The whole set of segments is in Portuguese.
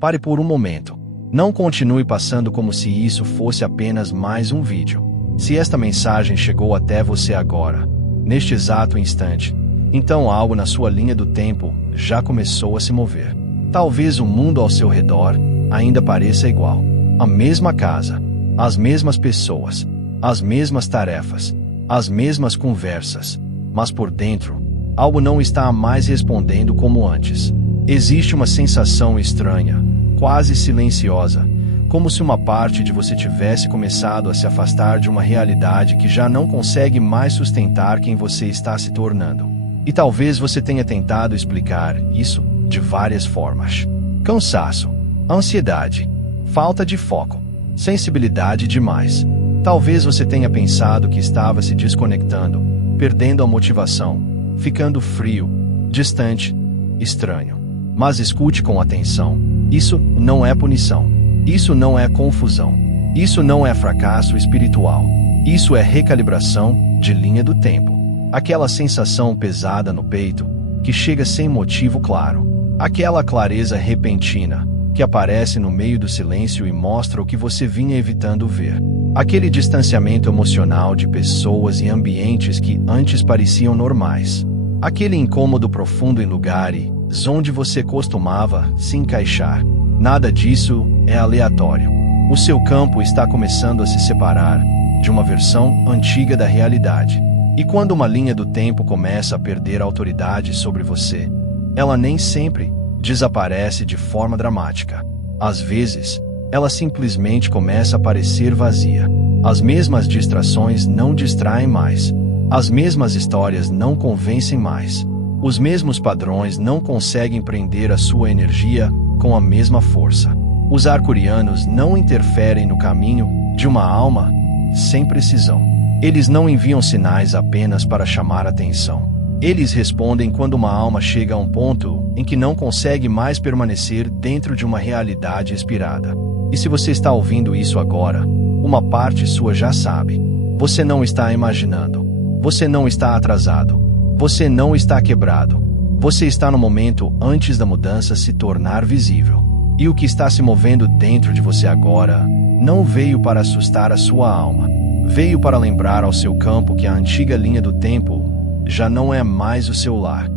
Pare por um momento. Não continue passando como se isso fosse apenas mais um vídeo. Se esta mensagem chegou até você agora, neste exato instante, então algo na sua linha do tempo já começou a se mover. Talvez o mundo ao seu redor ainda pareça igual. A mesma casa, as mesmas pessoas, as mesmas tarefas, as mesmas conversas, mas por dentro, algo não está mais respondendo como antes. Existe uma sensação estranha, quase silenciosa, como se uma parte de você tivesse começado a se afastar de uma realidade que já não consegue mais sustentar quem você está se tornando. E talvez você tenha tentado explicar isso de várias formas. Cansaço, ansiedade, falta de foco, sensibilidade demais. Talvez você tenha pensado que estava se desconectando, perdendo a motivação, ficando frio, distante, estranho. Mas escute com atenção. Isso não é punição. Isso não é confusão. Isso não é fracasso espiritual. Isso é recalibração de linha do tempo. Aquela sensação pesada no peito, que chega sem motivo claro. Aquela clareza repentina, que aparece no meio do silêncio e mostra o que você vinha evitando ver. Aquele distanciamento emocional de pessoas e ambientes que antes pareciam normais. Aquele incômodo profundo em lugares onde você costumava se encaixar. Nada disso é aleatório. O seu campo está começando a se separar de uma versão antiga da realidade. E quando uma linha do tempo começa a perder autoridade sobre você, ela nem sempre desaparece de forma dramática. Às vezes, ela simplesmente começa a parecer vazia. As mesmas distrações não distraem mais. As mesmas histórias não convencem mais. Os mesmos padrões não conseguem prender a sua energia com a mesma força. Os arcturianos não interferem no caminho de uma alma sem precisão. Eles não enviam sinais apenas para chamar atenção. Eles respondem quando uma alma chega a um ponto em que não consegue mais permanecer dentro de uma realidade expirada. E se você está ouvindo isso agora, uma parte sua já sabe. Você não está imaginando. Você não está atrasado. Você não está quebrado. Você está no momento antes da mudança se tornar visível. E o que está se movendo dentro de você agora não veio para assustar a sua alma. Veio para lembrar ao seu campo que a antiga linha do tempo já não é mais o seu lar.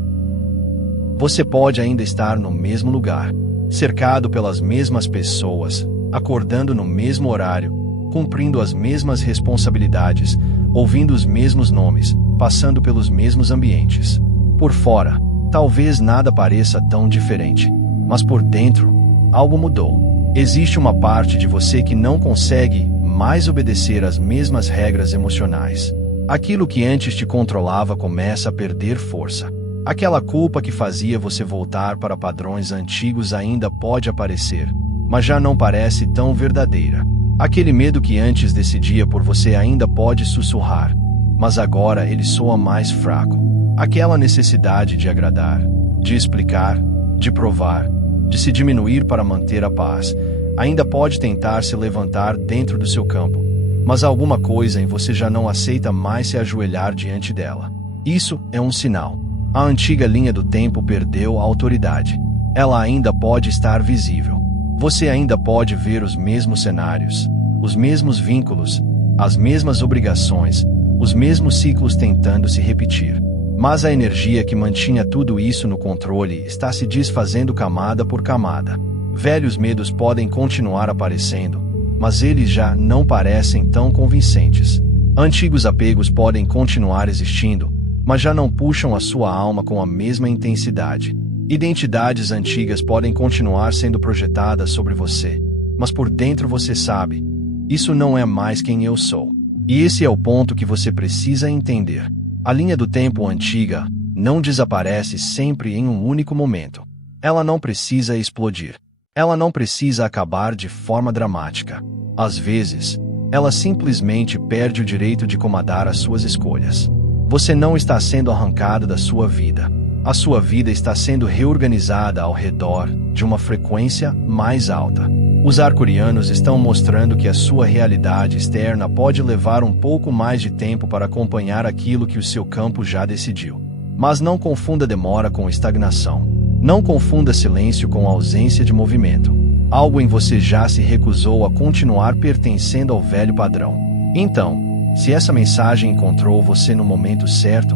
Você pode ainda estar no mesmo lugar, cercado pelas mesmas pessoas, acordando no mesmo horário, cumprindo as mesmas responsabilidades, ouvindo os mesmos nomes, passando pelos mesmos ambientes. Por fora, talvez nada pareça tão diferente, mas por dentro, algo mudou. Existe uma parte de você que não consegue mais obedecer às mesmas regras emocionais. Aquilo que antes te controlava começa a perder força. Aquela culpa que fazia você voltar para padrões antigos ainda pode aparecer, mas já não parece tão verdadeira. Aquele medo que antes decidia por você ainda pode sussurrar, mas agora ele soa mais fraco. Aquela necessidade de agradar, de explicar, de provar, de se diminuir para manter a paz, ainda pode tentar se levantar dentro do seu campo, mas alguma coisa em você já não aceita mais se ajoelhar diante dela. Isso é um sinal. A antiga linha do tempo perdeu a autoridade. Ela ainda pode estar visível. Você ainda pode ver os mesmos cenários, os mesmos vínculos, as mesmas obrigações, os mesmos ciclos tentando se repetir. Mas a energia que mantinha tudo isso no controle está se desfazendo camada por camada. Velhos medos podem continuar aparecendo, mas eles já não parecem tão convincentes. Antigos apegos podem continuar existindo, mas já não puxam a sua alma com a mesma intensidade. Identidades antigas podem continuar sendo projetadas sobre você, mas por dentro você sabe, isso não é mais quem eu sou. E esse é o ponto que você precisa entender. A linha do tempo antiga não desaparece sempre em um único momento. Ela não precisa explodir. Ela não precisa acabar de forma dramática. Às vezes, ela simplesmente perde o direito de comandar as suas escolhas. Você não está sendo arrancado da sua vida. A sua vida está sendo reorganizada ao redor de uma frequência mais alta. Os arcturianos estão mostrando que a sua realidade externa pode levar um pouco mais de tempo para acompanhar aquilo que o seu campo já decidiu. Mas não confunda demora com estagnação. Não confunda silêncio com ausência de movimento. Algo em você já se recusou a continuar pertencendo ao velho padrão. Então, se essa mensagem encontrou você no momento certo,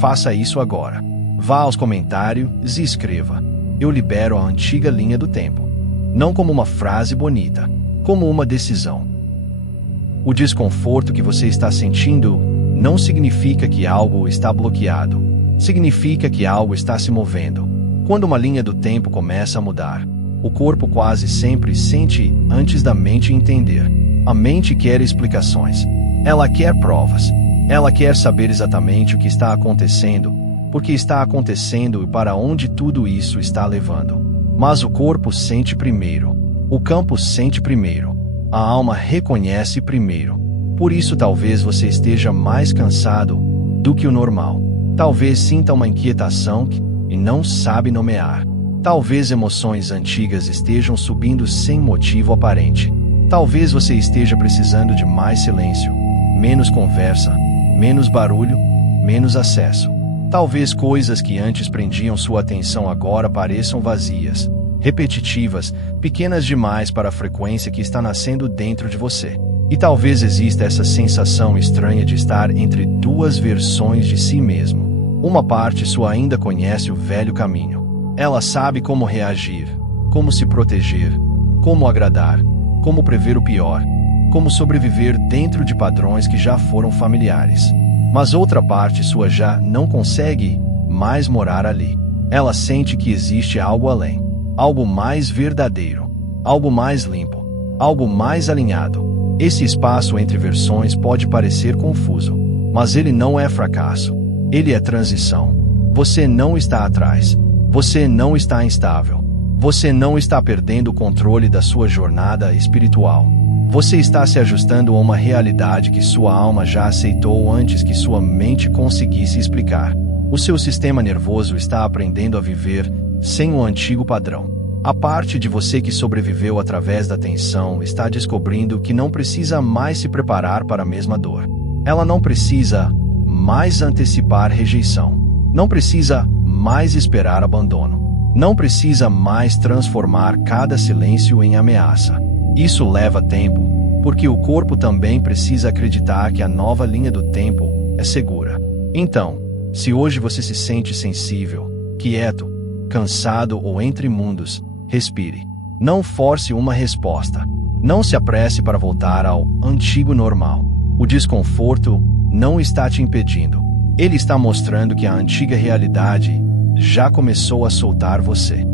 faça isso agora. Vá aos comentários e escreva: eu libero a antiga linha do tempo. Não como uma frase bonita, como uma decisão. O desconforto que você está sentindo não significa que algo está bloqueado. Significa que algo está se movendo. Quando uma linha do tempo começa a mudar, o corpo quase sempre sente antes da mente entender. A mente quer explicações. Ela quer provas. Ela quer saber exatamente o que está acontecendo, por que está acontecendo e para onde tudo isso está levando. Mas o corpo sente primeiro. O campo sente primeiro. A alma reconhece primeiro. Por isso talvez você esteja mais cansado do que o normal. Talvez sinta uma inquietação e não sabe nomear. Talvez emoções antigas estejam subindo sem motivo aparente. Talvez você esteja precisando de mais silêncio, menos conversa, menos barulho, menos acesso. Talvez coisas que antes prendiam sua atenção agora pareçam vazias, repetitivas, pequenas demais para a frequência que está nascendo dentro de você. E talvez exista essa sensação estranha de estar entre duas versões de si mesmo. Uma parte sua ainda conhece o velho caminho. Ela sabe como reagir, como se proteger, como agradar, como prever o pior, como sobreviver dentro de padrões que já foram familiares. Mas outra parte sua já não consegue mais morar ali. Ela sente que existe algo além, algo mais verdadeiro, algo mais limpo, algo mais alinhado. Esse espaço entre versões pode parecer confuso, mas ele não é fracasso. Ele é transição. Você não está atrás. Você não está instável. Você não está perdendo o controle da sua jornada espiritual. Você está se ajustando a uma realidade que sua alma já aceitou antes que sua mente conseguisse explicar. O seu sistema nervoso está aprendendo a viver sem o antigo padrão. A parte de você que sobreviveu através da tensão está descobrindo que não precisa mais se preparar para a mesma dor. Ela não precisa mais antecipar rejeição. Não precisa mais esperar abandono. Não precisa mais transformar cada silêncio em ameaça. Isso leva tempo, porque o corpo também precisa acreditar que a nova linha do tempo é segura. Então, se hoje você se sente sensível, quieto, cansado ou entre mundos, respire. Não force uma resposta. Não se apresse para voltar ao antigo normal. O desconforto não está te impedindo. Ele está mostrando que a antiga realidade já começou a soltar você.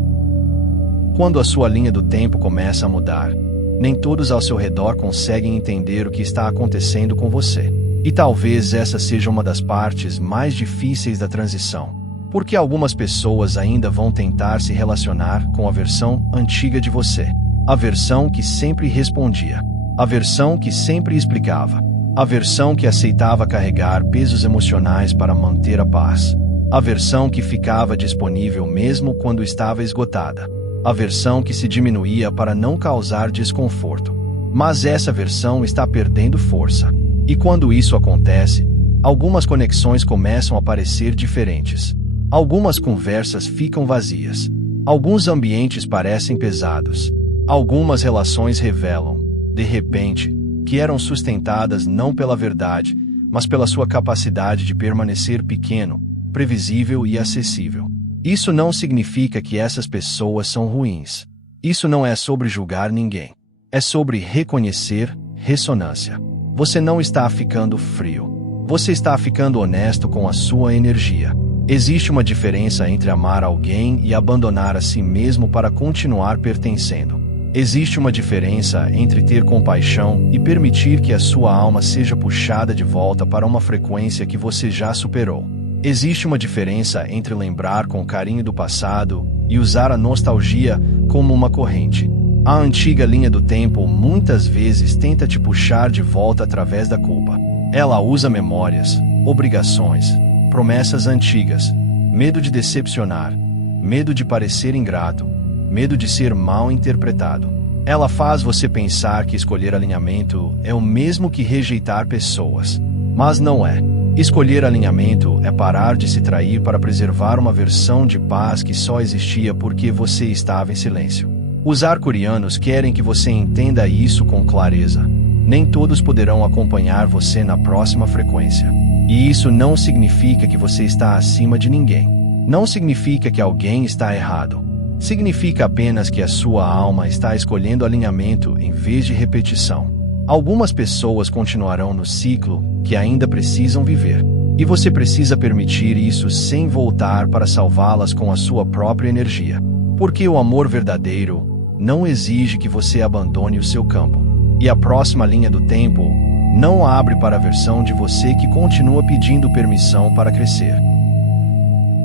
Quando a sua linha do tempo começa a mudar, nem todos ao seu redor conseguem entender o que está acontecendo com você. E talvez essa seja uma das partes mais difíceis da transição. Porque algumas pessoas ainda vão tentar se relacionar com a versão antiga de você. A versão que sempre respondia. A versão que sempre explicava. A versão que aceitava carregar pesos emocionais para manter a paz. A versão que ficava disponível mesmo quando estava esgotada. A versão que se diminuía para não causar desconforto. Mas essa versão está perdendo força. E quando isso acontece, algumas conexões começam a parecer diferentes. Algumas conversas ficam vazias. Alguns ambientes parecem pesados. Algumas relações revelam, de repente, que eram sustentadas não pela verdade, mas pela sua capacidade de permanecer pequeno, previsível e acessível. Isso não significa que essas pessoas são ruins. Isso não é sobre julgar ninguém. É sobre reconhecer ressonância. Você não está ficando frio. Você está ficando honesto com a sua energia. Existe uma diferença entre amar alguém e abandonar a si mesmo para continuar pertencendo. Existe uma diferença entre ter compaixão e permitir que a sua alma seja puxada de volta para uma frequência que você já superou. Existe uma diferença entre lembrar com carinho do passado e usar a nostalgia como uma corrente. A antiga linha do tempo muitas vezes tenta te puxar de volta através da culpa. Ela usa memórias, obrigações, promessas antigas, medo de decepcionar, medo de parecer ingrato, medo de ser mal interpretado. Ela faz você pensar que escolher alinhamento é o mesmo que rejeitar pessoas. Mas não é. Escolher alinhamento é parar de se trair para preservar uma versão de paz que só existia porque você estava em silêncio. Os arcurianos querem que você entenda isso com clareza. Nem todos poderão acompanhar você na próxima frequência. E isso não significa que você está acima de ninguém. Não significa que alguém está errado. Significa apenas que a sua alma está escolhendo alinhamento em vez de repetição. Algumas pessoas continuarão no ciclo que ainda precisam viver. E você precisa permitir isso sem voltar para salvá-las com a sua própria energia. Porque o amor verdadeiro não exige que você abandone o seu campo. E a próxima linha do tempo não abre para a versão de você que continua pedindo permissão para crescer.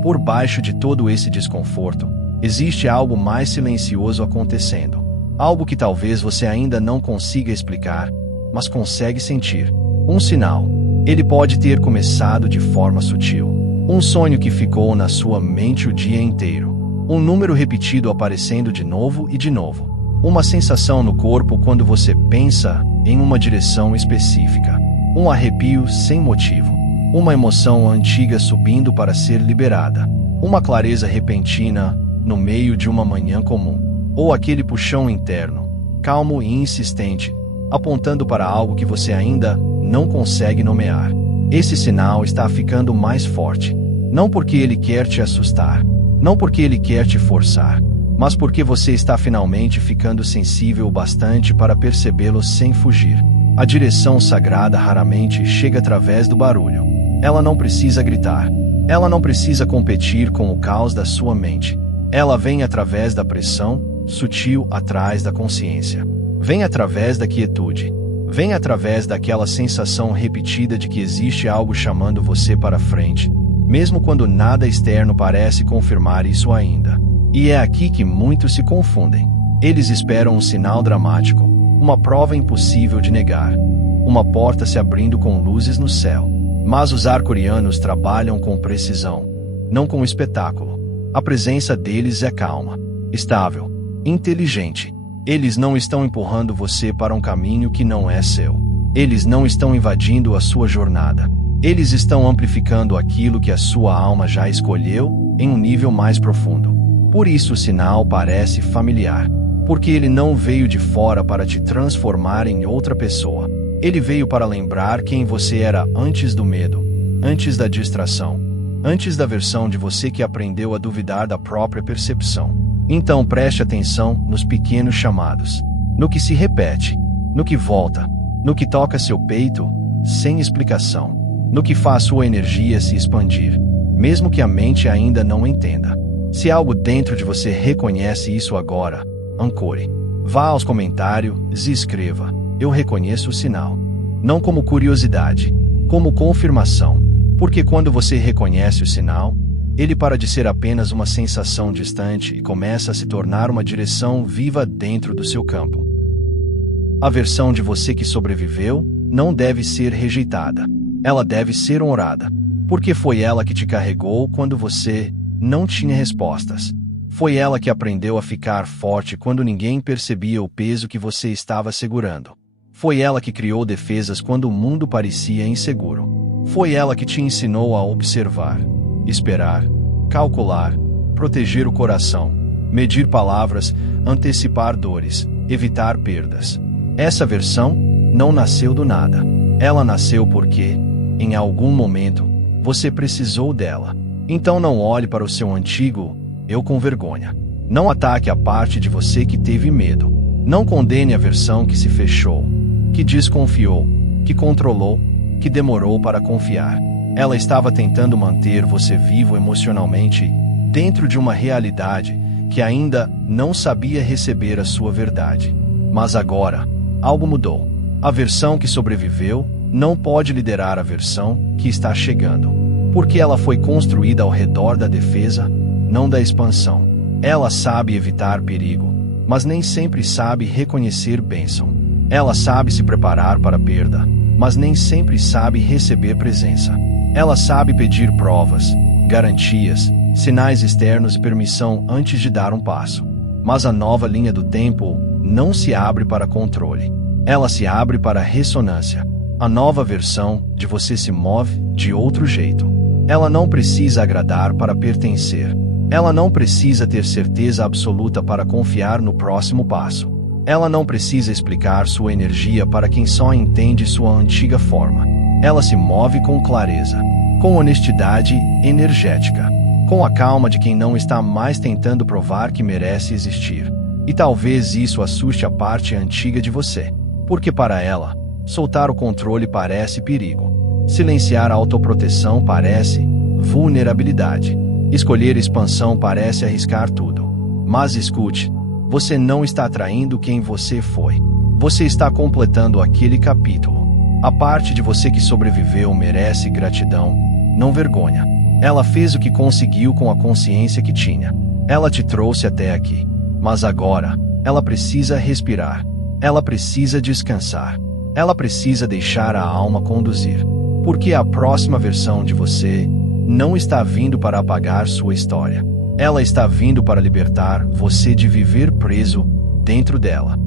Por baixo de todo esse desconforto, existe algo mais silencioso acontecendo. Algo que talvez você ainda não consiga explicar, mas consegue sentir. Um sinal. Ele pode ter começado de forma sutil. Um sonho que ficou na sua mente o dia inteiro. Um número repetido aparecendo de novo e de novo. Uma sensação no corpo quando você pensa em uma direção específica. Um arrepio sem motivo. Uma emoção antiga subindo para ser liberada. Uma clareza repentina no meio de uma manhã comum. Ou aquele puxão interno, calmo e insistente, apontando para algo que você ainda não consegue nomear. Esse sinal está ficando mais forte. Não porque ele quer te assustar. Não porque ele quer te forçar. Mas porque você está finalmente ficando sensível o bastante para percebê-lo sem fugir. A direção sagrada raramente chega através do barulho. Ela não precisa gritar. Ela não precisa competir com o caos da sua mente. Ela vem através da pressão, sutil atrás da consciência. Vem através da quietude. Vem através daquela sensação repetida de que existe algo chamando você para frente, mesmo quando nada externo parece confirmar isso ainda. E é aqui que muitos se confundem. Eles esperam um sinal dramático, uma prova impossível de negar, uma porta se abrindo com luzes no céu. Mas os arcurianos trabalham com precisão, não com espetáculo. A presença deles é calma, estável, inteligente. Eles não estão empurrando você para um caminho que não é seu. Eles não estão invadindo a sua jornada. Eles estão amplificando aquilo que a sua alma já escolheu em um nível mais profundo. Por isso o sinal parece familiar. Porque ele não veio de fora para te transformar em outra pessoa. Ele veio para lembrar quem você era antes do medo, antes da distração, antes da versão de você que aprendeu a duvidar da própria percepção. Então preste atenção nos pequenos chamados, no que se repete, no que volta, no que toca seu peito, sem explicação, no que faz sua energia se expandir, mesmo que a mente ainda não entenda. Se algo dentro de você reconhece isso agora, ancore. Vá aos comentários e escreva: eu reconheço o sinal. Não como curiosidade, como confirmação. Porque quando você reconhece o sinal, ele para de ser apenas uma sensação distante e começa a se tornar uma direção viva dentro do seu campo. A versão de você que sobreviveu não deve ser rejeitada. Ela deve ser honrada. Porque foi ela que te carregou quando você não tinha respostas. Foi ela que aprendeu a ficar forte quando ninguém percebia o peso que você estava segurando. Foi ela que criou defesas quando o mundo parecia inseguro. Foi ela que te ensinou a observar, esperar, calcular, proteger o coração, medir palavras, antecipar dores, evitar perdas. Essa versão não nasceu do nada. Ela nasceu porque, em algum momento, você precisou dela. Então não olhe para o seu antigo eu com vergonha. Não ataque a parte de você que teve medo. Não condene a versão que se fechou, que desconfiou, que controlou, que demorou para confiar. Ela estava tentando manter você vivo emocionalmente dentro de uma realidade que ainda não sabia receber a sua verdade. Mas agora, algo mudou. A versão que sobreviveu não pode liderar a versão que está chegando. Porque ela foi construída ao redor da defesa, não da expansão. Ela sabe evitar perigo, mas nem sempre sabe reconhecer bênção. Ela sabe se preparar para a perda, mas nem sempre sabe receber presença. Ela sabe pedir provas, garantias, sinais externos e permissão antes de dar um passo. Mas a nova linha do tempo não se abre para controle. Ela se abre para ressonância. A nova versão de você se move de outro jeito. Ela não precisa agradar para pertencer. Ela não precisa ter certeza absoluta para confiar no próximo passo. Ela não precisa explicar sua energia para quem só entende sua antiga forma. Ela se move com clareza, com honestidade energética, com a calma de quem não está mais tentando provar que merece existir. E talvez isso assuste a parte antiga de você, porque para ela, soltar o controle parece perigo. Silenciar a autoproteção parece vulnerabilidade. Escolher expansão parece arriscar tudo. Mas escute, você não está traindo quem você foi. Você está completando aquele capítulo. A parte de você que sobreviveu merece gratidão, não vergonha. Ela fez o que conseguiu com a consciência que tinha. Ela te trouxe até aqui. Mas agora, ela precisa respirar. Ela precisa descansar. Ela precisa deixar a alma conduzir. Porque a próxima versão de você não está vindo para apagar sua história. Ela está vindo para libertar você de viver preso dentro dela.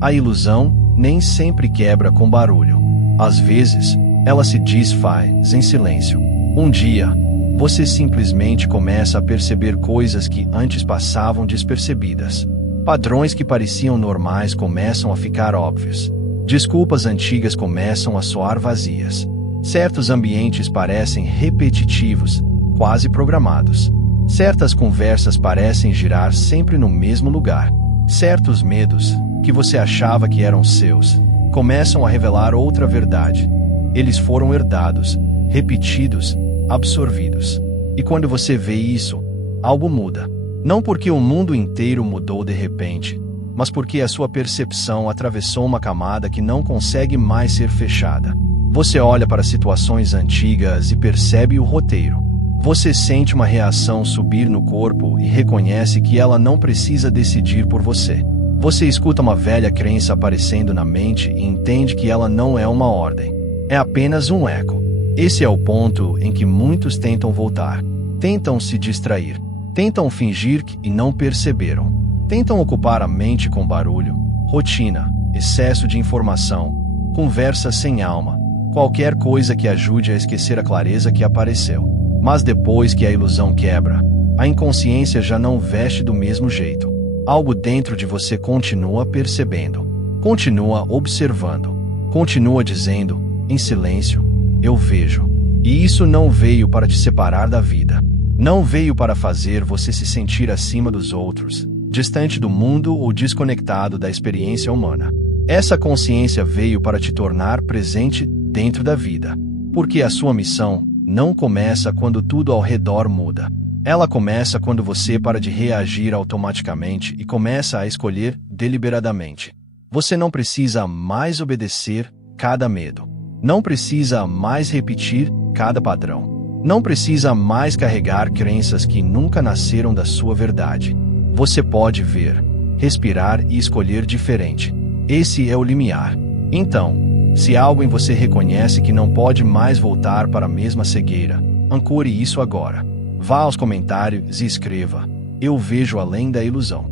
A ilusão nem sempre quebra com barulho. Às vezes, ela se desfaz em silêncio. Um dia, você simplesmente começa a perceber coisas que antes passavam despercebidas. Padrões que pareciam normais começam a ficar óbvios. Desculpas antigas começam a soar vazias. Certos ambientes parecem repetitivos, quase programados. Certas conversas parecem girar sempre no mesmo lugar. Certos medos, que você achava que eram seus, começam a revelar outra verdade. Eles foram herdados, repetidos, absorvidos. E quando você vê isso, algo muda. Não porque o mundo inteiro mudou de repente, mas porque a sua percepção atravessou uma camada que não consegue mais ser fechada. Você olha para situações antigas e percebe o roteiro. Você sente uma reação subir no corpo e reconhece que ela não precisa decidir por você. Você escuta uma velha crença aparecendo na mente e entende que ela não é uma ordem. É apenas um eco. Esse é o ponto em que muitos tentam voltar. Tentam se distrair. Tentam fingir que não perceberam. Tentam ocupar a mente com barulho, rotina, excesso de informação, conversa sem alma, qualquer coisa que ajude a esquecer a clareza que apareceu. Mas depois que a ilusão quebra, a inconsciência já não veste do mesmo jeito. Algo dentro de você continua percebendo, continua observando, continua dizendo, em silêncio, eu vejo. E isso não veio para te separar da vida. Não veio para fazer você se sentir acima dos outros, distante do mundo ou desconectado da experiência humana. Essa consciência veio para te tornar presente dentro da vida. Porque a sua missão não começa quando tudo ao redor muda. Ela começa quando você para de reagir automaticamente e começa a escolher deliberadamente. Você não precisa mais obedecer cada medo. Não precisa mais repetir cada padrão. Não precisa mais carregar crenças que nunca nasceram da sua verdade. Você pode ver, respirar e escolher diferente. Esse é o limiar. Então, se algo em você reconhece que não pode mais voltar para a mesma cegueira, ancore isso agora. Vá aos comentários e escreva: eu vejo além da ilusão.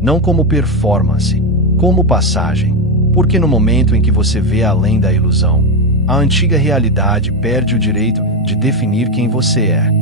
Não como performance, como passagem. Porque no momento em que você vê além da ilusão, a antiga realidade perde o direito de definir quem você é.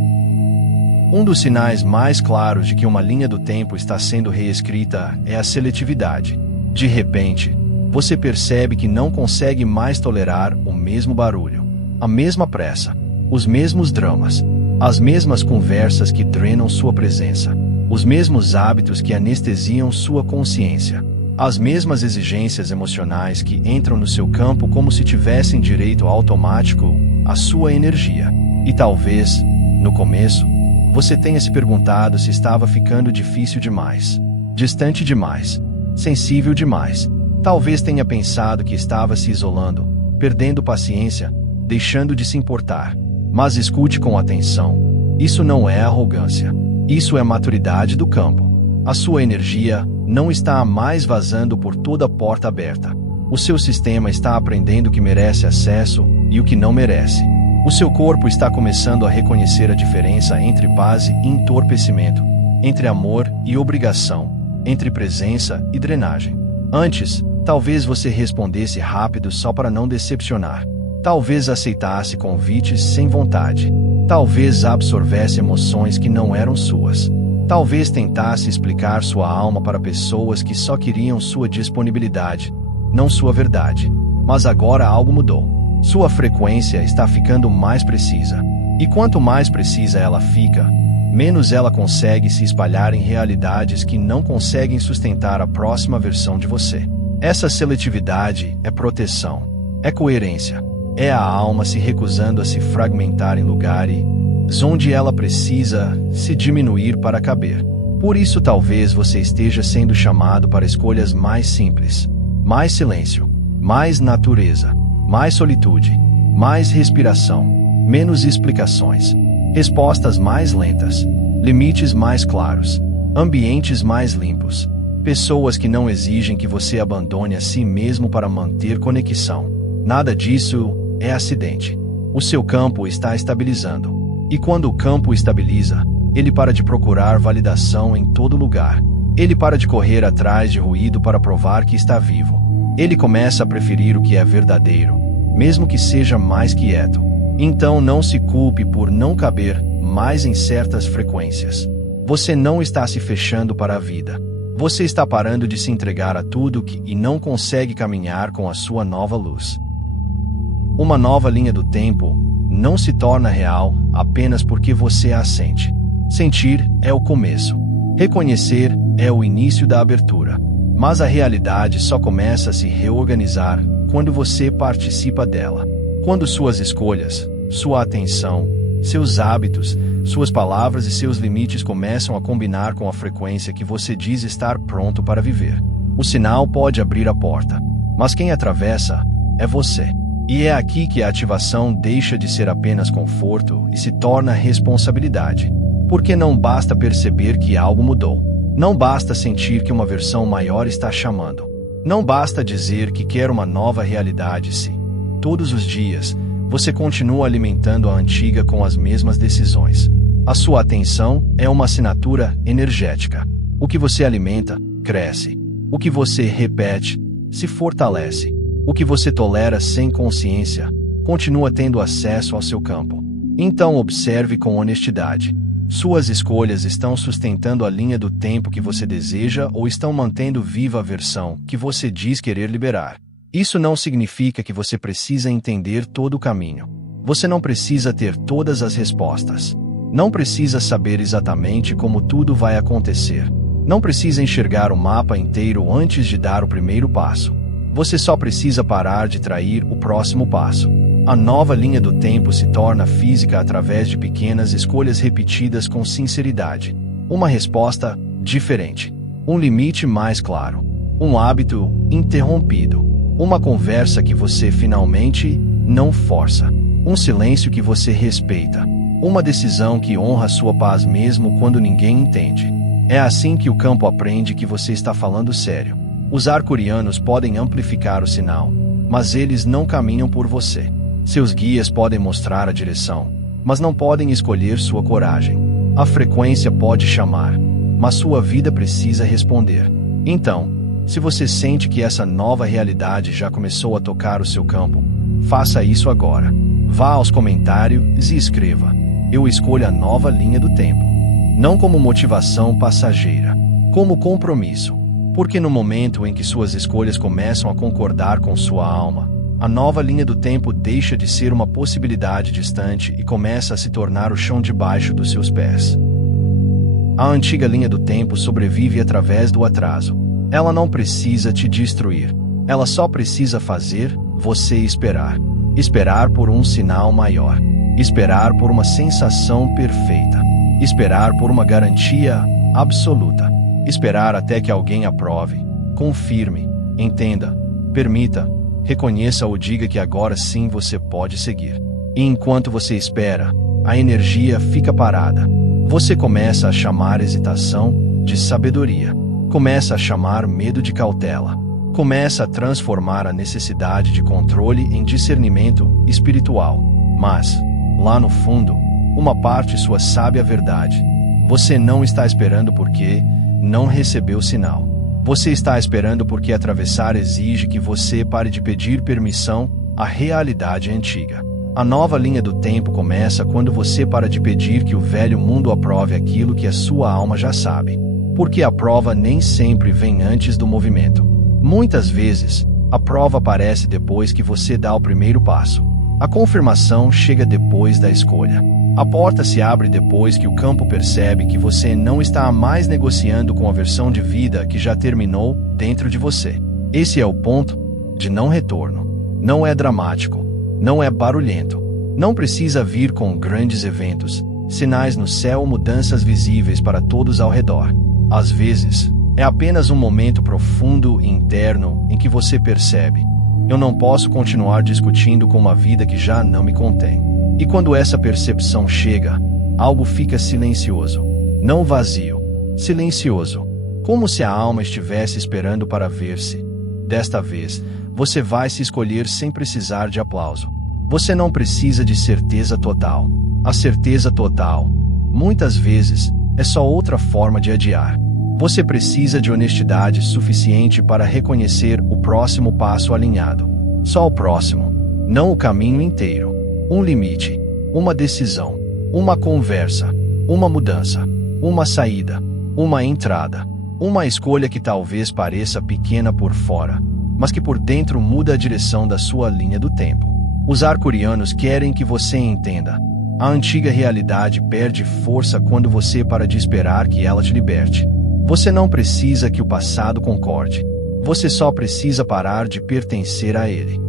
Um dos sinais mais claros de que uma linha do tempo está sendo reescrita é a seletividade. De repente, você percebe que não consegue mais tolerar o mesmo barulho, a mesma pressa, os mesmos dramas, as mesmas conversas que drenam sua presença, os mesmos hábitos que anestesiam sua consciência, as mesmas exigências emocionais que entram no seu campo como se tivessem direito automático à sua energia. E talvez, no começo, você tenha se perguntado se estava ficando difícil demais, distante demais, sensível demais. Talvez tenha pensado que estava se isolando, perdendo paciência, deixando de se importar. Mas escute com atenção. Isso não é arrogância. Isso é maturidade do campo. A sua energia não está mais vazando por toda a porta aberta. O seu sistema está aprendendo o que merece acesso e o que não merece. O seu corpo está começando a reconhecer a diferença entre paz e entorpecimento, entre amor e obrigação, entre presença e drenagem. Antes, talvez você respondesse rápido só para não decepcionar. Talvez aceitasse convites sem vontade. Talvez absorvesse emoções que não eram suas. Talvez tentasse explicar sua alma para pessoas que só queriam sua disponibilidade, não sua verdade. Mas agora algo mudou. Sua frequência está ficando mais precisa. E quanto mais precisa ela fica, menos ela consegue se espalhar em realidades que não conseguem sustentar a próxima versão de você. Essa seletividade é proteção, é coerência, é a alma se recusando a se fragmentar em lugares onde ela precisa se diminuir para caber. Por isso talvez você esteja sendo chamado para escolhas mais simples, mais silêncio, mais natureza, mais solitude, mais respiração, menos explicações, respostas mais lentas, limites mais claros, ambientes mais limpos, pessoas que não exigem que você abandone a si mesmo para manter conexão. Nada disso é acidente. O seu campo está estabilizando. E quando o campo estabiliza, ele para de procurar validação em todo lugar. Ele para de correr atrás de ruído para provar que está vivo. Ele começa a preferir o que é verdadeiro, mesmo que seja mais quieto. Então não se culpe por não caber mais em certas frequências. Você não está se fechando para a vida. Você está parando de se entregar a tudo e não consegue caminhar com a sua nova luz. Uma nova linha do tempo não se torna real apenas porque você a sente. Sentir é o começo. Reconhecer é o início da abertura. Mas a realidade só começa a se reorganizar quando você participa dela. Quando suas escolhas, sua atenção, seus hábitos, suas palavras e seus limites começam a combinar com a frequência que você diz estar pronto para viver. O sinal pode abrir a porta, mas quem atravessa é você. E é aqui que a ativação deixa de ser apenas conforto e se torna responsabilidade. Porque não basta perceber que algo mudou. Não basta sentir que uma versão maior está chamando. Não basta dizer que quer uma nova realidade se, todos os dias, você continua alimentando a antiga com as mesmas decisões. A sua atenção é uma assinatura energética. O que você alimenta, cresce. O que você repete, se fortalece. O que você tolera sem consciência, continua tendo acesso ao seu campo. Então observe com honestidade. Suas escolhas estão sustentando a linha do tempo que você deseja ou estão mantendo viva a versão que você diz querer liberar? Isso não significa que você precisa entender todo o caminho. Você não precisa ter todas as respostas. Não precisa saber exatamente como tudo vai acontecer. Não precisa enxergar o mapa inteiro antes de dar o primeiro passo. Você só precisa parar de trair o próximo passo. A nova linha do tempo se torna física através de pequenas escolhas repetidas com sinceridade. Uma resposta diferente. Um limite mais claro. Um hábito interrompido. Uma conversa que você finalmente não força. Um silêncio que você respeita. Uma decisão que honra sua paz mesmo quando ninguém entende. É assim que o campo aprende que você está falando sério. Os arcturianos podem amplificar o sinal, mas eles não caminham por você. Seus guias podem mostrar a direção, mas não podem escolher sua coragem. A frequência pode chamar, mas sua vida precisa responder. Então, se você sente que essa nova realidade já começou a tocar o seu campo, faça isso agora. Vá aos comentários e escreva: eu escolho a nova linha do tempo. Não como motivação passageira, como compromisso. Porque no momento em que suas escolhas começam a concordar com sua alma, a nova linha do tempo deixa de ser uma possibilidade distante e começa a se tornar o chão debaixo dos seus pés. A antiga linha do tempo sobrevive através do atraso. Ela não precisa te destruir. Ela só precisa fazer você esperar. Esperar por um sinal maior. Esperar por uma sensação perfeita. Esperar por uma garantia absoluta. Esperar até que alguém aprove, confirme, entenda, permita, reconheça ou diga que agora sim você pode seguir. E enquanto você espera, a energia fica parada. Você começa a chamar hesitação de sabedoria. Começa a chamar medo de cautela. Começa a transformar a necessidade de controle em discernimento espiritual. Mas, lá no fundo, uma parte sua sabe a verdade. Você não está esperando porque não recebeu sinal. Você está esperando porque atravessar exige que você pare de pedir permissão a realidade antiga. A nova linha do tempo começa quando você para de pedir que o velho mundo aprove aquilo que a sua alma já sabe. Porque a prova nem sempre vem antes do movimento. Muitas vezes, a prova aparece depois que você dá o primeiro passo. A confirmação chega depois da escolha. A porta se abre depois que o campo percebe que você não está mais negociando com a versão de vida que já terminou dentro de você. Esse é o ponto de não retorno. Não é dramático, não é barulhento. Não precisa vir com grandes eventos, sinais no céu ou mudanças visíveis para todos ao redor. Às vezes, é apenas um momento profundo e interno em que você percebe: eu não posso continuar discutindo com uma vida que já não me contém. E quando essa percepção chega, algo fica silencioso. Não vazio, silencioso. Como se a alma estivesse esperando para ver-se. Desta vez, você vai se escolher sem precisar de aplauso. Você não precisa de certeza total. A certeza total, muitas vezes, é só outra forma de adiar. Você precisa de honestidade suficiente para reconhecer o próximo passo alinhado. Só o próximo, não o caminho inteiro. Um limite, uma decisão, uma conversa, uma mudança, uma saída, uma entrada, uma escolha que talvez pareça pequena por fora, mas que por dentro muda a direção da sua linha do tempo. Os arcturianos querem que você entenda. A antiga realidade perde força quando você para de esperar que ela te liberte. Você não precisa que o passado concorde. Você só precisa parar de pertencer a ele.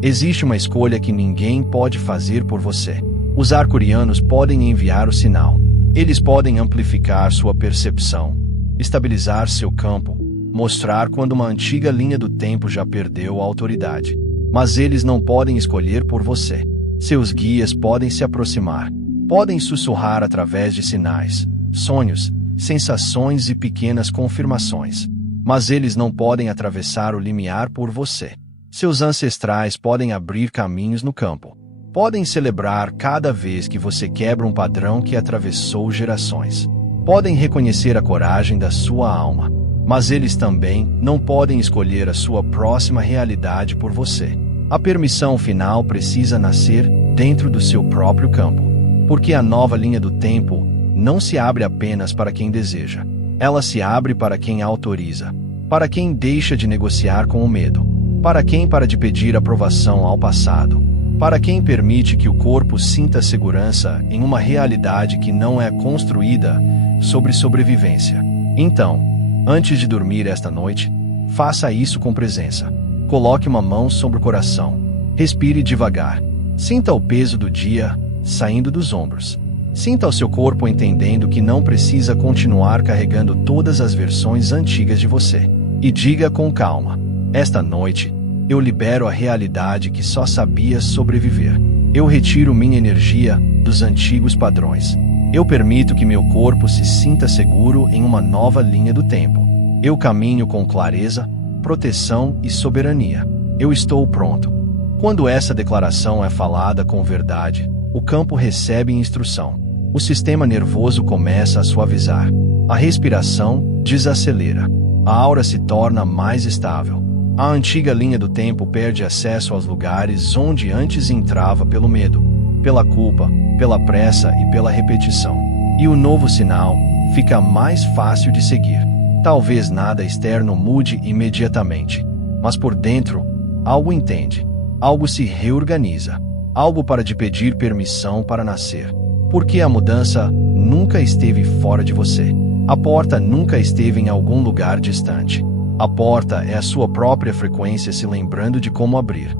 Existe uma escolha que ninguém pode fazer por você. Os arcturianos podem enviar o sinal. Eles podem amplificar sua percepção, estabilizar seu campo, mostrar quando uma antiga linha do tempo já perdeu a autoridade. Mas eles não podem escolher por você. Seus guias podem se aproximar, podem sussurrar através de sinais, sonhos, sensações e pequenas confirmações. Mas eles não podem atravessar o limiar por você. Seus ancestrais podem abrir caminhos no campo. Podem celebrar cada vez que você quebra um padrão que atravessou gerações. Podem reconhecer a coragem da sua alma. Mas eles também não podem escolher a sua próxima realidade por você. A permissão final precisa nascer dentro do seu próprio campo. Porque a nova linha do tempo não se abre apenas para quem deseja. Ela se abre para quem autoriza. Para quem deixa de negociar com o medo. Para quem para de pedir aprovação ao passado. Para quem permite que o corpo sinta segurança em uma realidade que não é construída sobre sobrevivência. Então, antes de dormir esta noite, faça isso com presença. Coloque uma mão sobre o coração. Respire devagar. Sinta o peso do dia saindo dos ombros. Sinta o seu corpo entendendo que não precisa continuar carregando todas as versões antigas de você. E diga com calma: esta noite, eu libero a realidade que só sabia sobreviver. Eu retiro minha energia dos antigos padrões. Eu permito que meu corpo se sinta seguro em uma nova linha do tempo. Eu caminho com clareza, proteção e soberania. Eu estou pronto. Quando essa declaração é falada com verdade, o campo recebe instrução. O sistema nervoso começa a suavizar. A respiração desacelera. A aura se torna mais estável. A antiga linha do tempo perde acesso aos lugares onde antes entrava pelo medo, pela culpa, pela pressa e pela repetição. E o novo sinal fica mais fácil de seguir. Talvez nada externo mude imediatamente, mas por dentro, algo entende, algo se reorganiza, algo para de pedir permissão para nascer. Porque a mudança nunca esteve fora de você. A porta nunca esteve em algum lugar distante. A porta é a sua própria frequência se lembrando de como abrir.